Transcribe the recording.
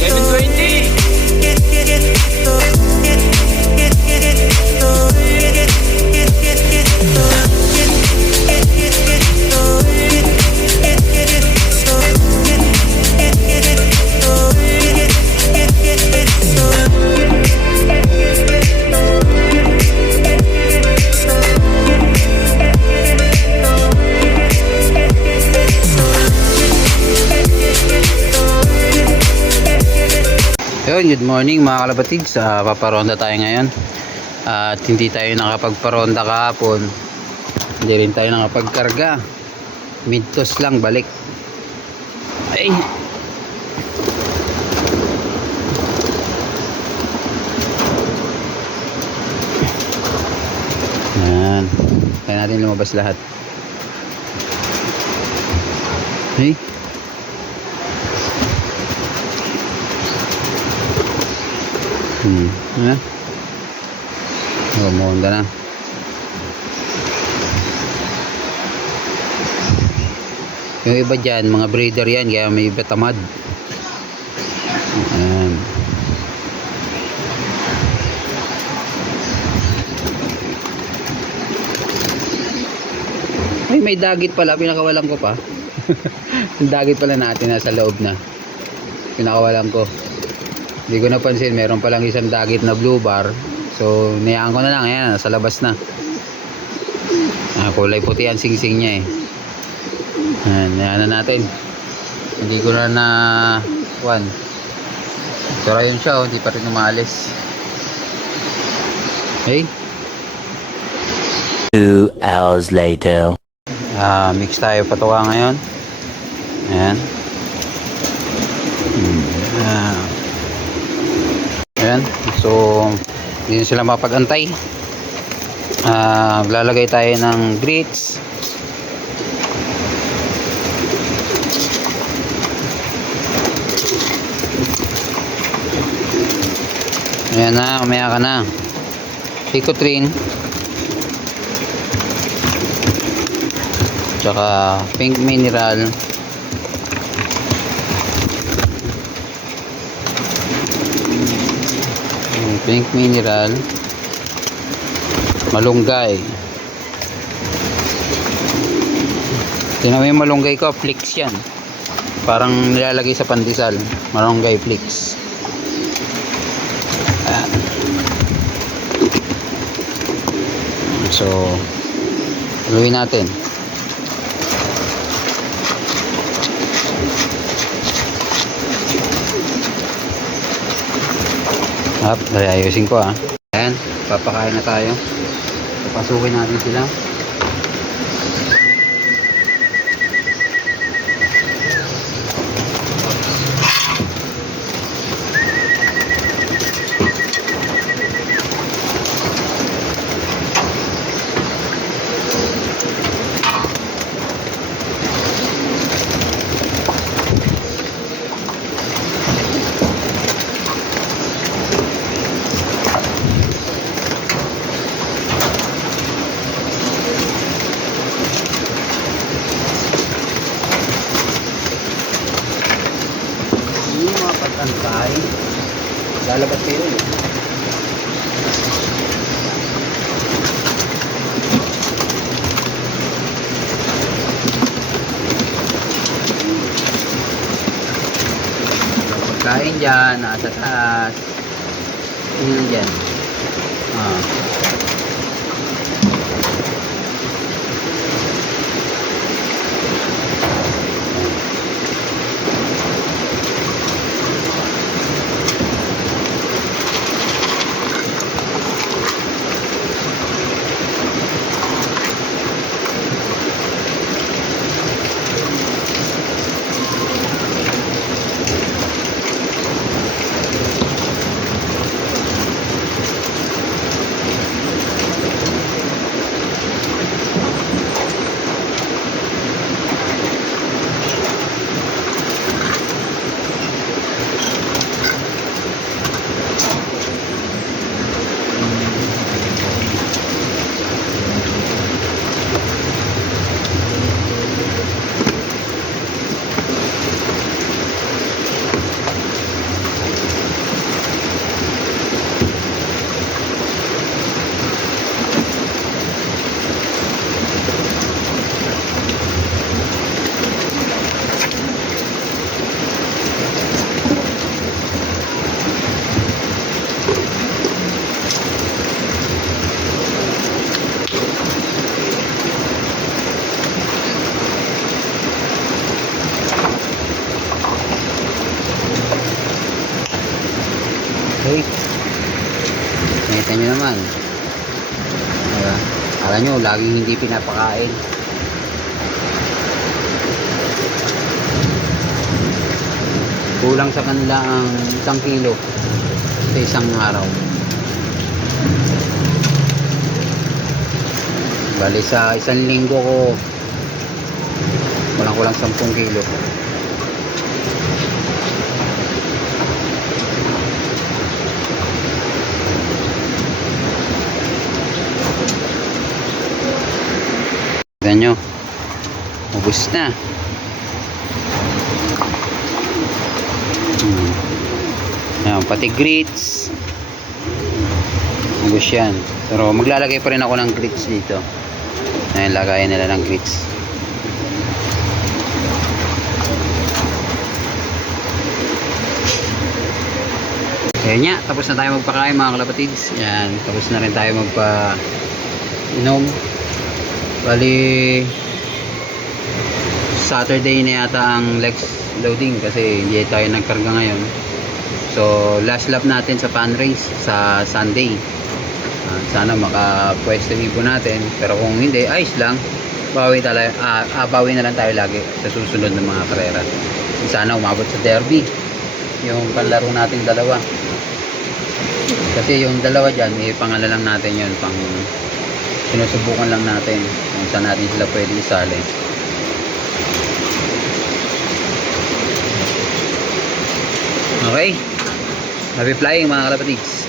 720. Yun, good morning mga kalapatids. Paparonda tayo ngayon at hindi tayo nakapagparonda kahapon, hindi rin tayo nakapagkarga. Midtos lang balik. Ay, yan, kaya natin lumabas lahat. Hey, Rumonda na. Yung iba dyan, mga breeder yan, kaya may iba tamad. Ayan. Ay, may dagit pala, pinakawalan ko pa. Yung dagit pala natin nasa loob na, pinakawalan ko. Hindi ko napansin, meron palang isang dagit na blue bar. So, niyaan ko na lang. Ayan, nasa labas na. Kulay puti ang singsing niya eh. Ayan, niyaan na natin. Hindi ko na Sura yun siya, hindi pa rin umalis. Okay. 2 hours later. Mix tayo patuwa ngayon. Ayan. Ayan, so hindi sila mapag-antay. Lalagay tayo ng grits. Ayan na, umaya ka na. Picotrin, tsaka pink mineral, pink mineral, malunggay. Tingnan mo yung malunggay ko, flakes yan, parang nilalagay sa pandesal. Malunggay flakes. Ayan. So haluin natin. Ayusin ko Ayan, papakain na tayo. Papasukin natin sila. Antay, lalabas kayo pagkain dyan, nasa taas. Tingnan dyan. Kita nyo naman. Diba? Akala nyo, laging hindi pinapakain. Kulang sa kanila ang 1 kilo sa isang araw. Bali sa isang linggo ko, kulang 10 kilo. Tignan nyo, ubus na. Ayan, pati grits ubus yan, pero maglalagay pa rin ako ng grits dito. Ayan, lagayan nila ng grits. Ayan nga, tapos na tayo magpakain mga kalapatids. Ayan, tapos na rin tayo magpa-inom. Bali Saturday na yata ang next loading kasi hindi tayo nagkarga ngayon. So last lap natin sa fan race sa Sunday. Sana makapwesto yung ipo natin, pero kung hindi, ayos lang. Bawi na lang tayo lagi sa susunod ng mga karera. Sana umabot sa derby yung panlaro nating dalawa, kasi yung dalawa dyan pangala lang natin yun, pang sinusubukan lang natin kung saan natin sila pwede isali. Okay, happy flying mga kalapatids.